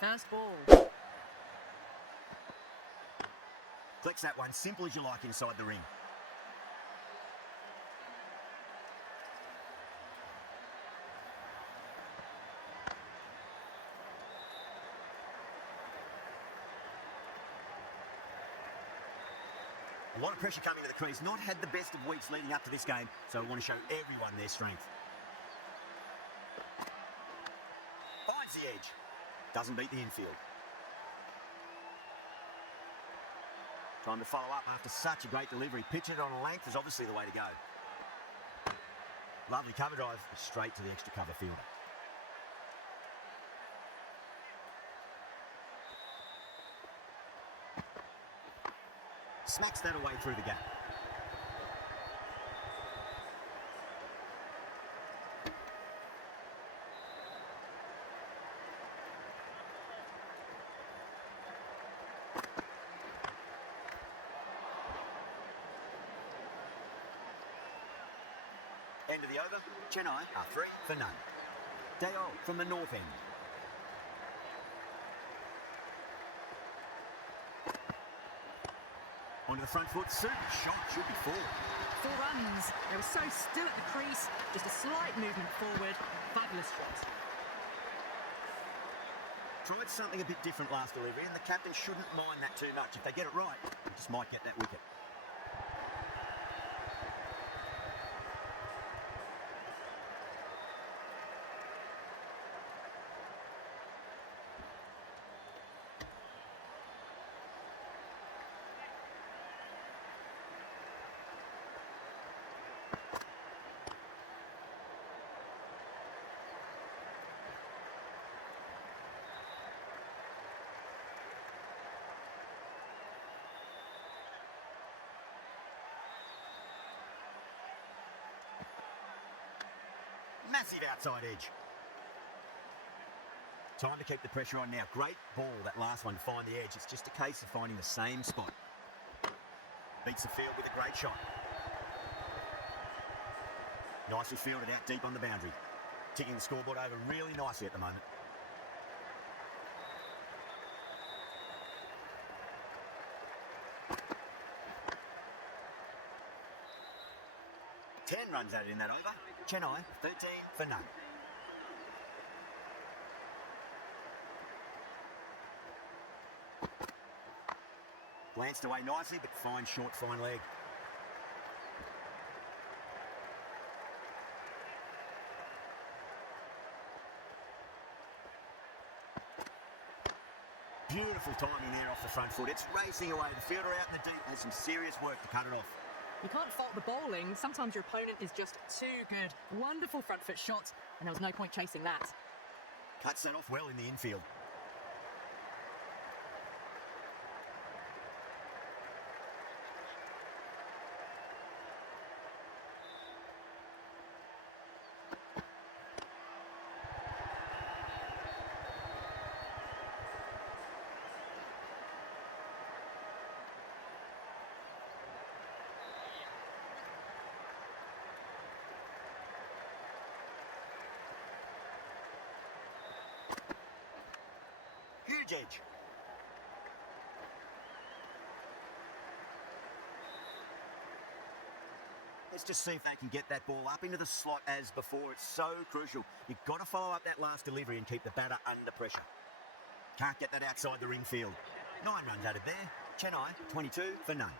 First ball. Clicks that one, simple as you like inside the ring. A lot of pressure coming to the crease. Not had the best of weeks leading up to this game, so we want to show everyone their strength. Finds the edge. Doesn't beat the infield. Time to follow up after such a great delivery. Pitch it on a length is obviously the way to go. Lovely cover drive, straight to the extra cover fielder. Smacks that away through the gap. End of the over, Chennai are 3 for none. Dayol from the north end. Onto the front foot, super shot, should be forward. 4 runs. They were so still at the crease, just a slight movement forward. Fabulous shot. Tried something a bit different last delivery, and the captain shouldn't mind that too much. If they get it right, they just might get that wicket. Massive outside edge. Time to keep the pressure on now. Great ball, that last one, to find the edge. It's just a case of finding the same spot. Beats the field with a great shot. Nicely fielded out deep on the boundary. Ticking the scoreboard over really nicely at the moment. Ten runs added in that over. Chennai, 13 for none. Glanced away nicely, but fine short, fine leg. Beautiful timing there off the front foot. It's racing away. The fielder out in the deep has some serious work to cut it off. You can't fault the bowling. Sometimes your opponent is just too good. Wonderful front foot shot, and there was no point chasing that. Cuts that off well in the infield. Huge edge. Let's just see if they can get that ball up into the slot as before. It's so crucial. You've got to follow up that last delivery and keep the batter under pressure. Can't get that outside the ring field. 9 runs added there. Chennai, 22 for none.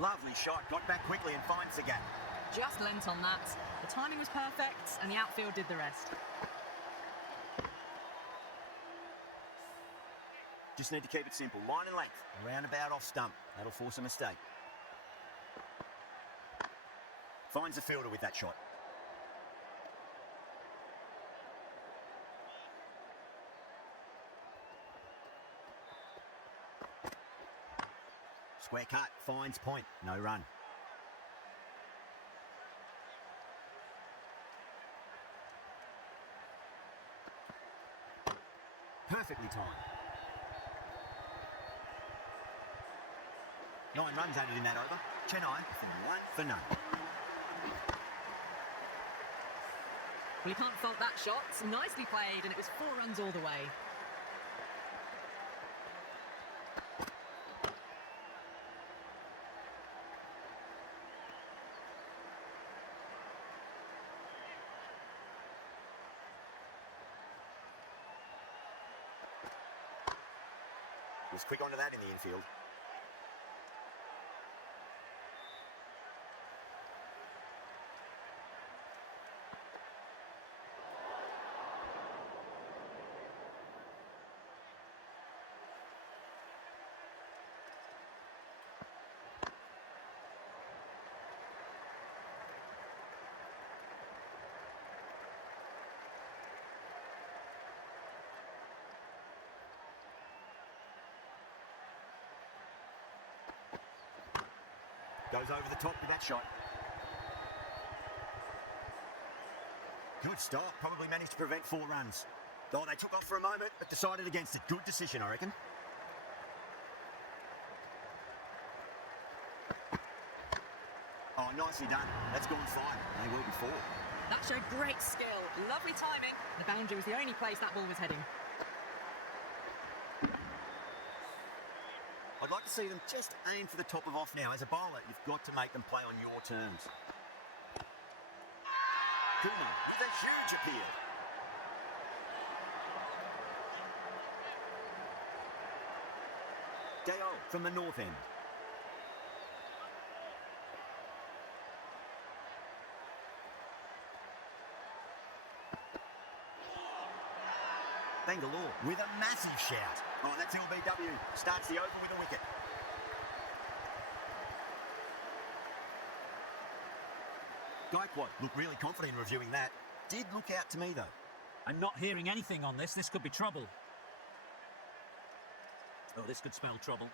Lovely shot, got back quickly and finds the gap. Just lent on that. The timing was perfect, and the outfield did the rest. Just need to keep it simple. Line and length, roundabout off stump. That'll force a mistake. Finds the fielder with that shot. Square cut, finds point, no run. Perfectly timed. 9 runs added in that over. Chennai for 1 for none. Well, you can't fault that shot. It's nicely played, and it was 4 runs all the way. He was quick onto that in the infield. Goes over the top with that shot. Good stop. Probably managed to prevent 4 runs. Oh, they took off for a moment, but decided against it. Good decision, I reckon. Oh, nicely done. That's gone 5. They were before. That showed great skill. Lovely timing. The boundary was the only place that ball was heading. I'd like to see them just aim for the top of off now. As a bowler, you've got to make them play on your terms. Kumar with a huge appeal. Dale from the north end. Bengaluru with a massive shout. Oh, that's LBW. Starts the over with a wicket. Gaikwad looked really confident in reviewing that. Did look out to me, though. I'm not hearing anything on this. This could be trouble. Oh, this could spell trouble.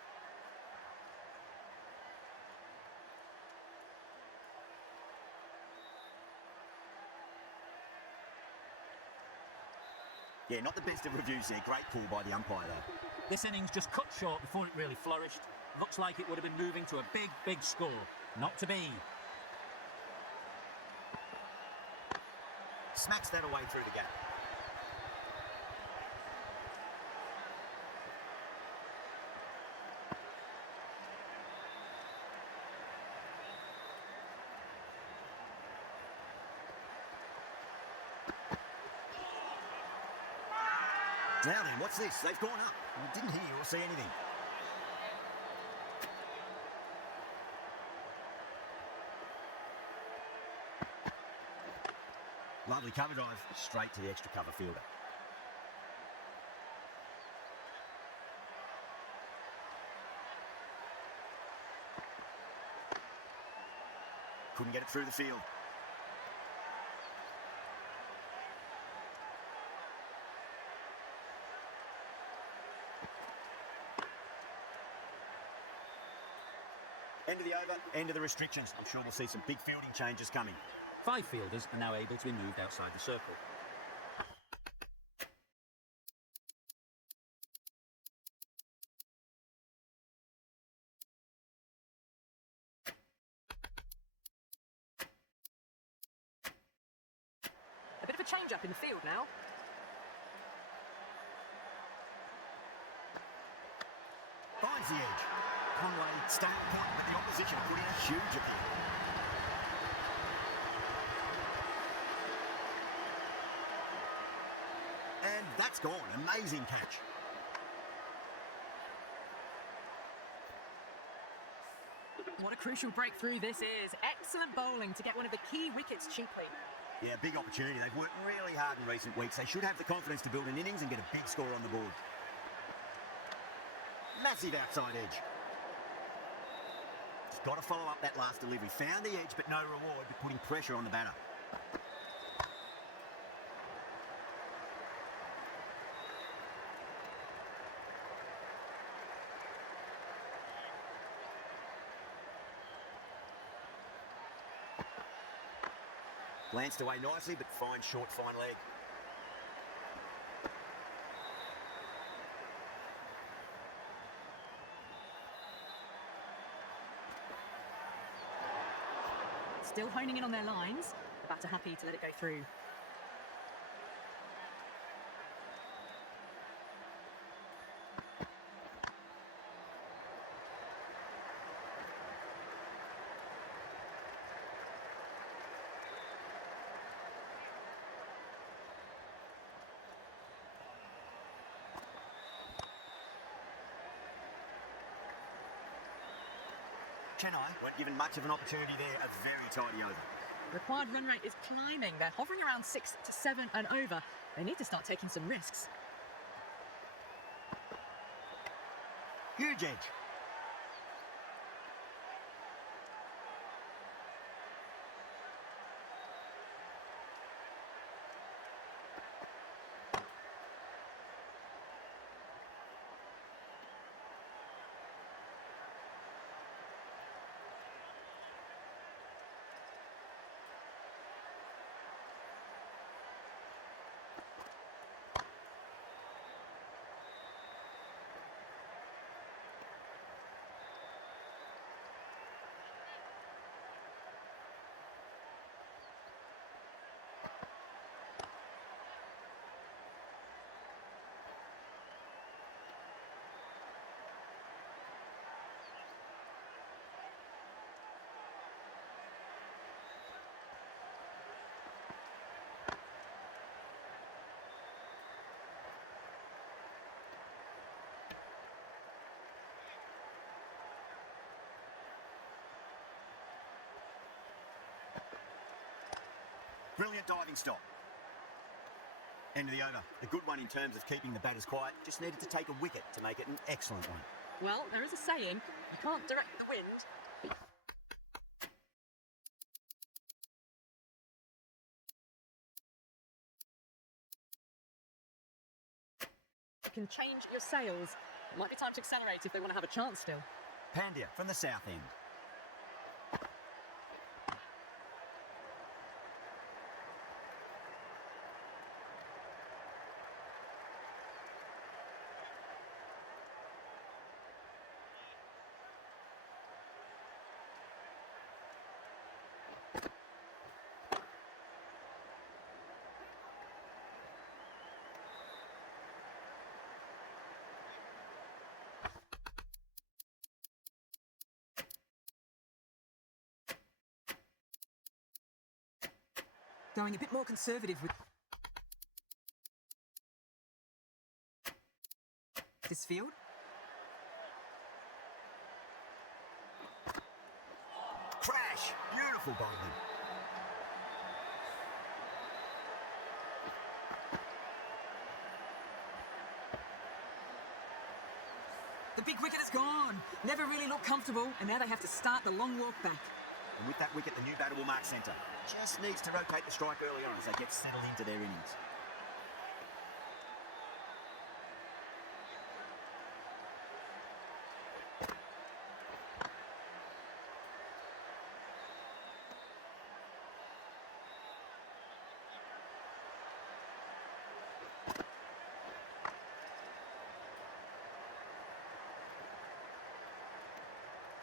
Yeah, not the best of reviews there. Great call by the umpire, though. This innings just cut short before it really flourished. Looks like it would have been moving to a big, big score. Not to be. Smacks that away through the gap. Now then, what's this? They've gone up. I didn't hear or see anything. Lovely cover drive, straight to the extra cover fielder. Couldn't get it through the field. End of the over, end of the restrictions. I'm sure we'll see some big fielding changes coming. 5 fielders are now able to be moved outside the circle. A bit of a change-up in the field now. Finds the edge. Conway staying point, but the opposition put in a huge appeal. And that's gone. Amazing catch. What a crucial breakthrough this is. Excellent bowling to get one of the key wickets cheaply. Yeah, big opportunity. They've worked really hard in recent weeks. They should have the confidence to build an innings and get a big score on the board. Massive outside edge. Just got to follow up that last delivery. Found the edge, but no reward, but putting pressure on the batter. Glanced away nicely, but fine short, fine leg. Still honing in on their lines. The batter happy to let it go through. Chennai weren't given much of an opportunity there. A very tidy over. Required run rate is climbing. They're hovering around 6 to 7 and over. They need to start taking some risks. Huge edge. Brilliant diving stop. End of the over. The good one in terms of keeping the batters quiet. Just needed to take a wicket to make it an excellent one. Well, there is a saying, you can't direct the wind, but you can change your sails. It might be time to accelerate if they want to have a chance still. Pandya from the south end. Going a bit more conservative with this field. Crash! Beautiful bowling. The big wicket is gone. Never really looked comfortable, and now they have to start the long walk back. And with that wicket, the new batter will mark centre. Just needs to rotate the strike early on as they get settled into their innings.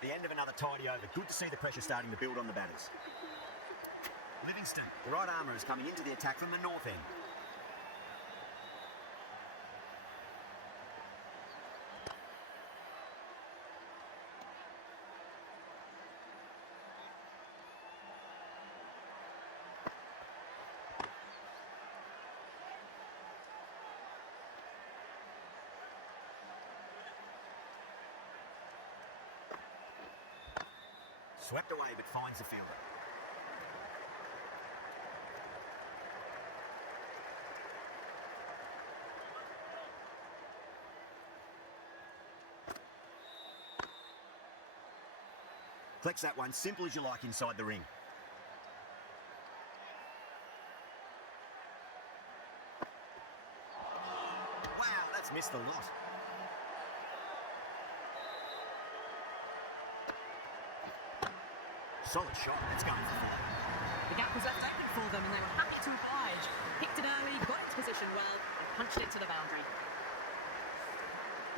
The end of another tidy over. Good to see the pressure starting to build on the batters. Livingston, the right armour, is coming into the attack from the north end. Swept away but finds the fielder. Collects that one, simple as you like, inside the ring. Wow, that's missed a lot. Solid shot. That's going for four. The gap was left open for them, and they were happy to oblige. Picked it early, got into position well, and punched it to the boundary.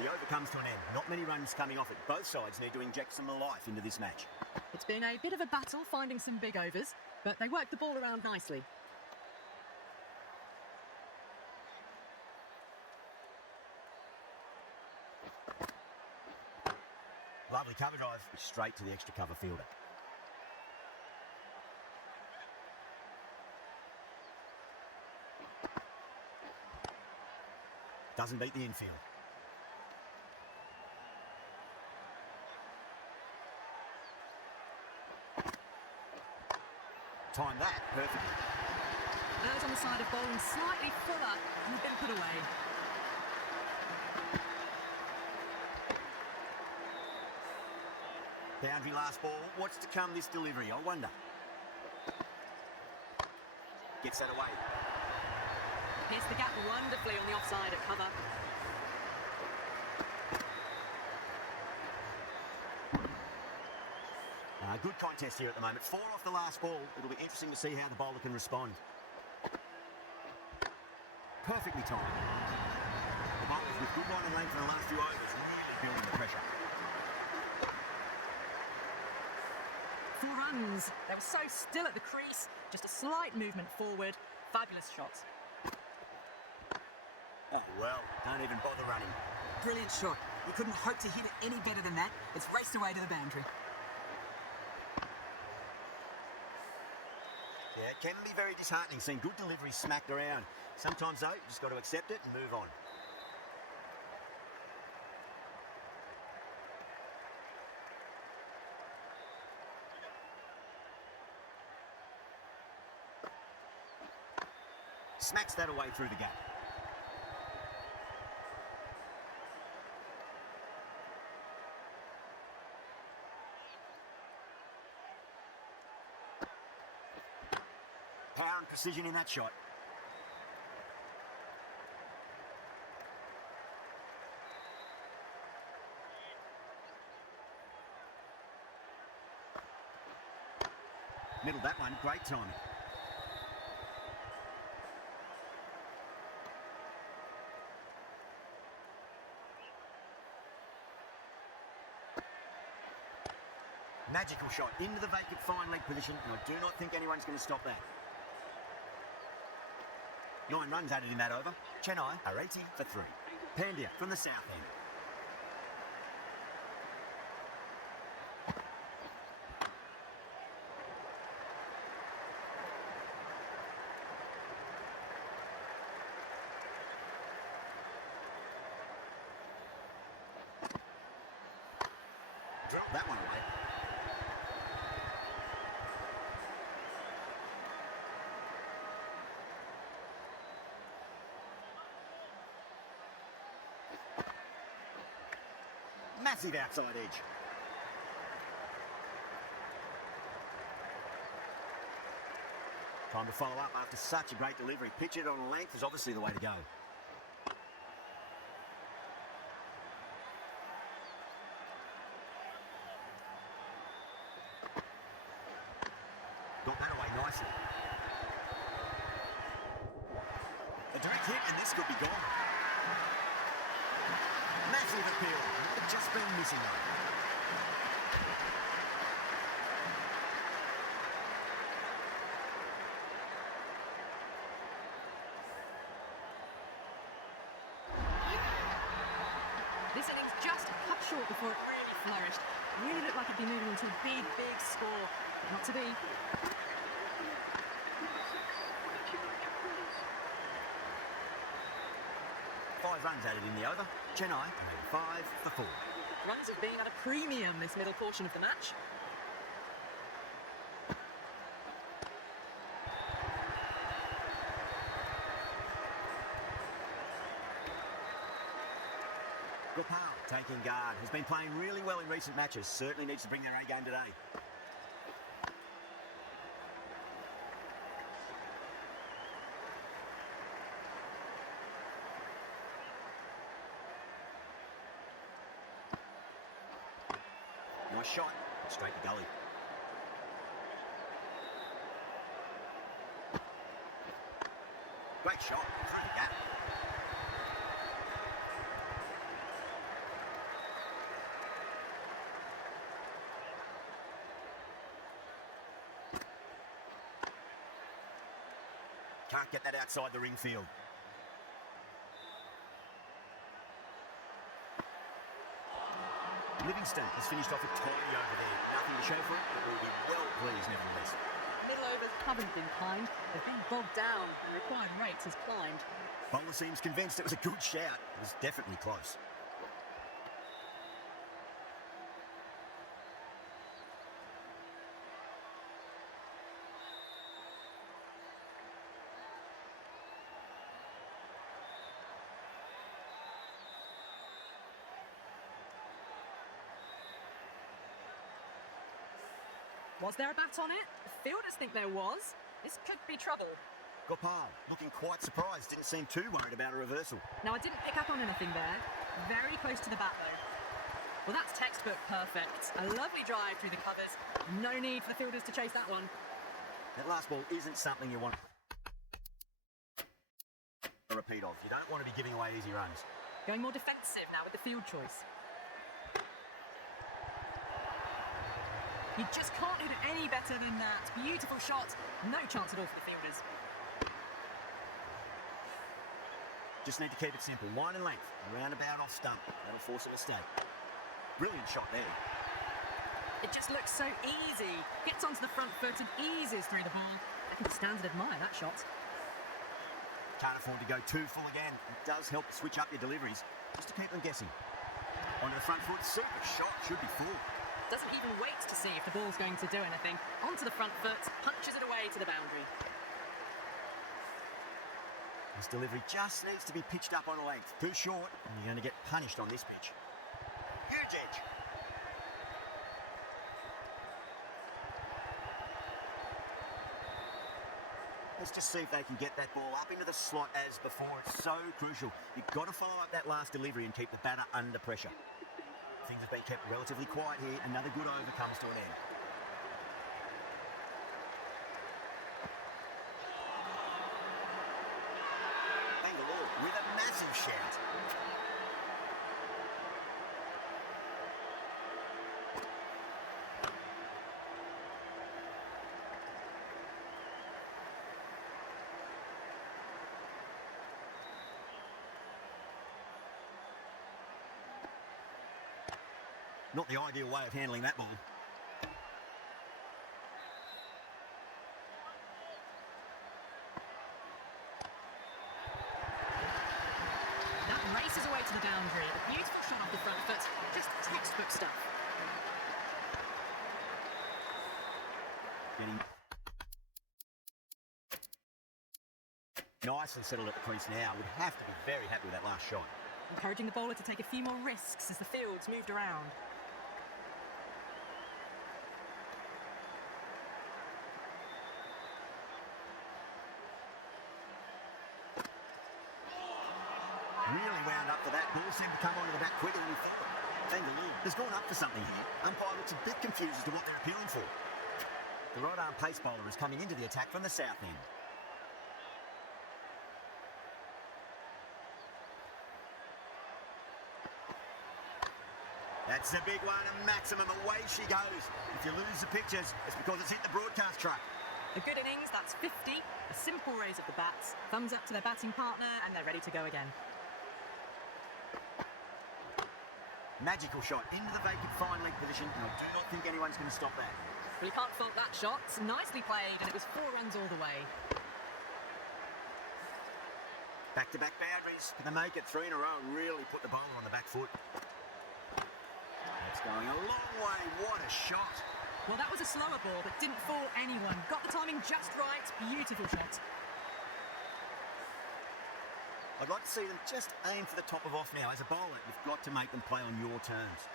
The over comes to an end. Not many runs coming off it. Both sides need to inject some life into this match. It's been a bit of a battle finding some big overs, but they worked the ball around nicely. Lovely cover drive, straight to the extra cover fielder. Doesn't beat the infield. Timed that perfectly. Birds on the side of bowling slightly fuller and have been put away. Boundary last ball. What's to come this delivery, I wonder. Gets that away. Pierced the gap wonderfully on the offside at cover. Good contest here at the moment. 4 off the last ball. It'll be interesting to see how the bowler can respond. Perfectly timed. The bowlers with good line and length in the last few overs really building the pressure. 4 runs. They were so still at the crease. Just a slight movement forward. Fabulous shots. Oh, well, don't even bother running. Brilliant shot. You couldn't hope to hit it any better than that. It's raced away to the boundary. Yeah, it can be very disheartening seeing good deliveries smacked around. Sometimes, though, you just got to accept it and move on. Smacks that away through the gap. Power and precision in that shot. Middle that one, great timing. Magical shot into the vacant fine leg position, and I do not think anyone's going to stop that. 9 runs added in that over. Chennai are 80 for 3. Pandya from the south end. Drop that one away. Massive outside edge. Time to follow up after such a great delivery. Pitch it on length is obviously the way to go. Got that away nicely. A direct hit and this could be gone. Massive appeal. Just been missing though. This innings just cut short before it really flourished. Really looked like it'd be moving into a big, big score. But not to be. 5 runs added in the over. Chennai made 5 for 4. Runs have been at a premium this middle portion of the match. Gopal taking guard. Has been playing really well in recent matches. Certainly needs to bring their A game today. Nice shot. Straight to gully. Great shot. Through the gap. Can't get that outside the ring field. Livingston has finished off a tidy over there. Nothing to show for it, but will be well pleased nevertheless. Middle overs haven't been kind. They've been bogged down. The required rate has climbed. Bowler seems convinced it was a good shout. It was definitely close. Was there a bat on it? The fielders think there was. This could be trouble. Gopal, looking quite surprised, didn't seem too worried about a reversal. Now, I didn't pick up on anything there. Very close to the bat, though. Well, that's textbook perfect. A lovely drive through the covers. No need for the fielders to chase that one. That last ball isn't something you want a repeat of. You don't want to be giving away easy runs. Going more defensive now with the field choice. You just can't hit it any better than that. Beautiful shot. No chance at all for the fielders. Just need to keep it simple. Line and length. Around about off stump. That'll force a mistake. Brilliant shot there. It just looks so easy. Gets onto the front foot and eases through the ball. I can stand and admire that shot. Can't afford to go too full again. It does help to switch up your deliveries, just to keep them guessing. Onto the front foot. Super shot. Should be full. Doesn't even wait to see if the ball's going to do anything. Onto the front foot, punches it away to the boundary. This delivery just needs to be pitched up on a length. Too short, and you're going to get punished on this pitch. Huge edge. Let's just see if they can get that ball up into the slot as before. It's so crucial. You've got to follow up that last delivery and keep the batter under pressure. Things have been kept relatively quiet here. Another good over comes to an end. Bengaluru with a massive shout. Not the ideal way of handling that ball. That races away to the boundary. A beautiful shot off the front foot. Just textbook stuff. Getting nice and settled at the crease now. Would have to be very happy with that last shot. Encouraging the bowler to take a few more risks as the field's moved around. Really wound up for that. Ball seemed to come onto the bat quicker than he thought. Bengaluru has gone up for something here. Umpire looks a bit confused as to what they're appealing for. The right-arm pace bowler is coming into the attack from the south end. That's a big one, a maximum. Away she goes. If you lose the pictures, it's because it's hit the broadcast truck. A good innings, that's 50. A simple raise of the bats. Thumbs up to their batting partner, and they're ready to go again. Magical shot into the vacant fine leg position, and I do not think anyone's going to stop that. Well, you can't fault that shot. Nicely played, and it was 4 runs all the way. Back-to-back boundaries. Can they make it 3 in a row and really put the bowler on the back foot? That's going a long way. What a shot. Well, that was a slower ball, but didn't fool anyone. Got the timing just right. Beautiful shot. I'd like to see them just aim for the top of off now. As a bowler, you've got to make them play on your terms.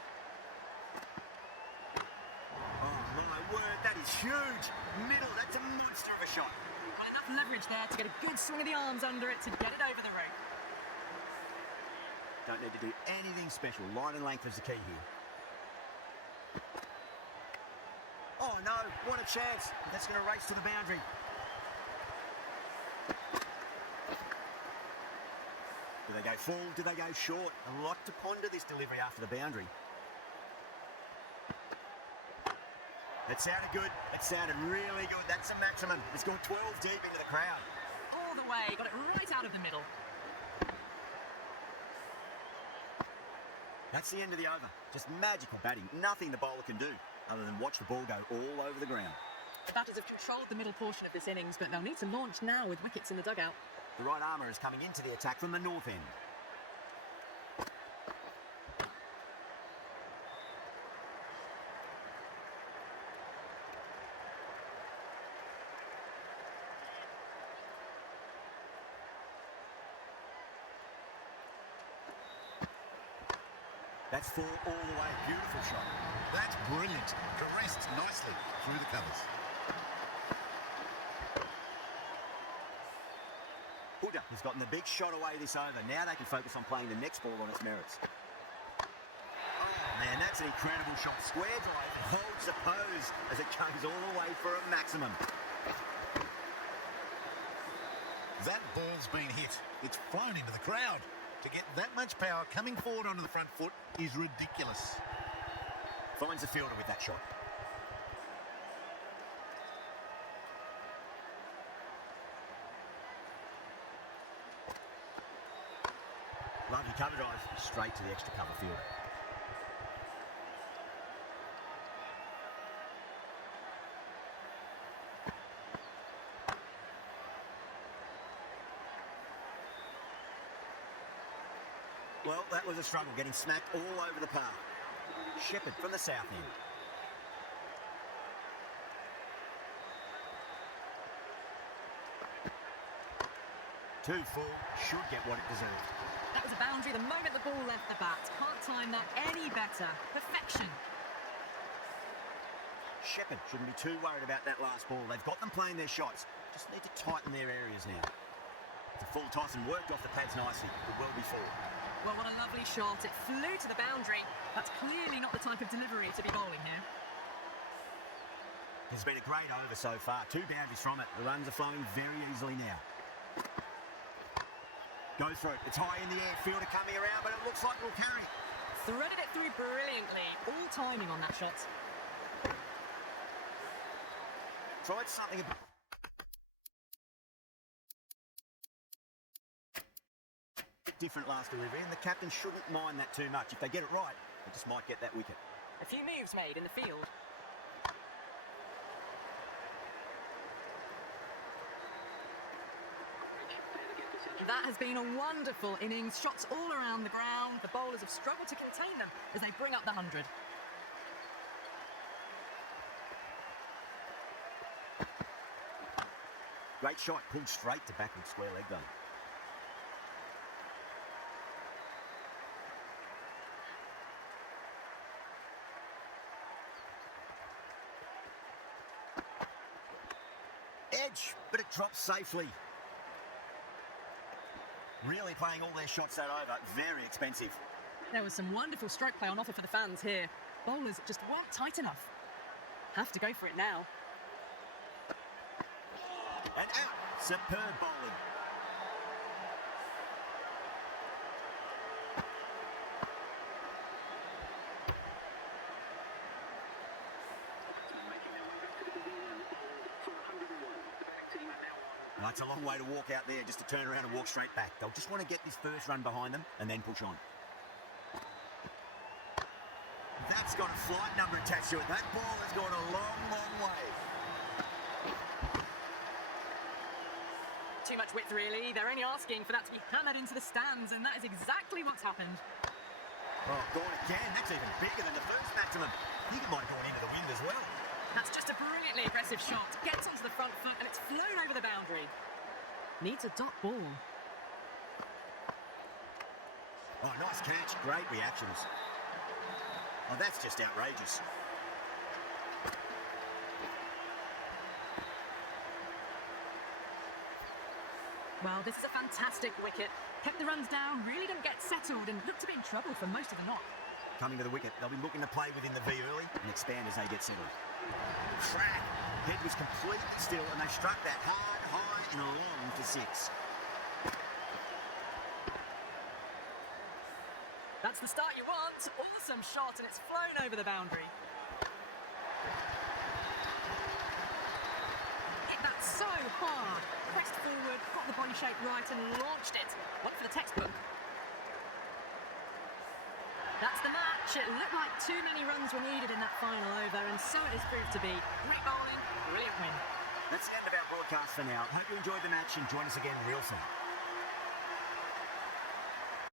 Oh, my word, that is huge. Middle, that's a monster of a shot. Got enough leverage there to get a good swing of the arms under it to get it over the rope. Don't need to do anything special. Line and length is the key here. Oh, no, what a chance. That's going to race to the boundary. they go full? Do they go short? A lot to ponder this delivery after the boundary. It sounded good. It sounded really good. That's a maximum. It's gone 12 deep into the crowd. All the way, got it right out of the middle. That's the end of the over. Just magical batting. Nothing the bowler can do other than watch the ball go all over the ground. The batters have controlled the middle portion of this innings, but they'll need to launch now with wickets in the dugout. The right armour is coming into the attack from the north end. That's four all the way. Beautiful shot. That's brilliant. Caressed nicely through the covers. He's gotten the big shot away this over. Now they can focus on playing the next ball on its merits. Oh, man, that's an incredible shot. Square drive, holds the pose as it goes all the way for a maximum. That ball's been hit. It's flown into the crowd. To get that much power coming forward onto the front foot is ridiculous. Finds the fielder with that shot. Lovely cover drive, straight to the extra cover fielder. Well, that was a struggle, getting smacked all over the park. Shepherd from the south end. Too full, should get what it deserved. That was a boundary the moment the ball left the bat. Can't time that any better. Perfection. Shepherd shouldn't be too worried about that last ball. They've got them playing their shots. Just need to tighten their areas now. It's a full toss and worked off the pads nicely, but well before. Well, what a lovely shot. It flew to the boundary. That's clearly not the type of delivery to be bowling here. It's been a great over so far. 2 boundaries from it. The runs are flowing very easily now. Goes for it. It's high in the air. Fielder coming around, but it looks like it'll carry. Threaded it through brilliantly. All timing on that shot. Tried something a bit different last delivery, and the captain shouldn't mind that too much. If they get it right, they just might get that wicket. A few moves made in the field. That has been a wonderful innings. Shots all around the ground. The bowlers have struggled to contain them as they bring up the 100. Great shot, pulled straight to backward square leg though. Edge, but it drops safely. Really playing all their shots that over. Very expensive. There was some wonderful stroke play on offer for the fans here. Bowlers just weren't tight enough. Have to go for it now. And out. Superb bowling. Well, it's a long way to walk out there just to turn around and walk straight back. They'll just want to get this first run behind them and then push on. That's got a flight number attached to it. That ball has gone a long, long way. Too much width, really. They're only asking for that to be hammered into the stands, and that is exactly what's happened. Oh, gone again. That's even bigger than the first maximum. I think it might have gone into the wind as well. That's just a brilliantly aggressive shot. Gets onto the front foot, and it's flown over the boundary. Needs a dot ball. Oh, nice catch. Great reactions. Oh, that's just outrageous. Well, this is a fantastic wicket. Kept the runs down, really didn't get settled, and looked to be in trouble for most of the knock. Coming to the wicket, they'll be looking to play within the V early and expand as they get settled. Crack! Head was completely still, and they struck that hard, high, and long for 6. That's the start you want. Awesome shot, and it's flown over the boundary. Hit that so hard. Pressed forward, got the body shape right, and launched it. One for the textbook. That's the match. It looked like too many runs were needed in that final over, and so it has proved to be. Great bowling, brilliant win. That's the end of our broadcast for now. Hope you enjoyed the match and join us again real soon.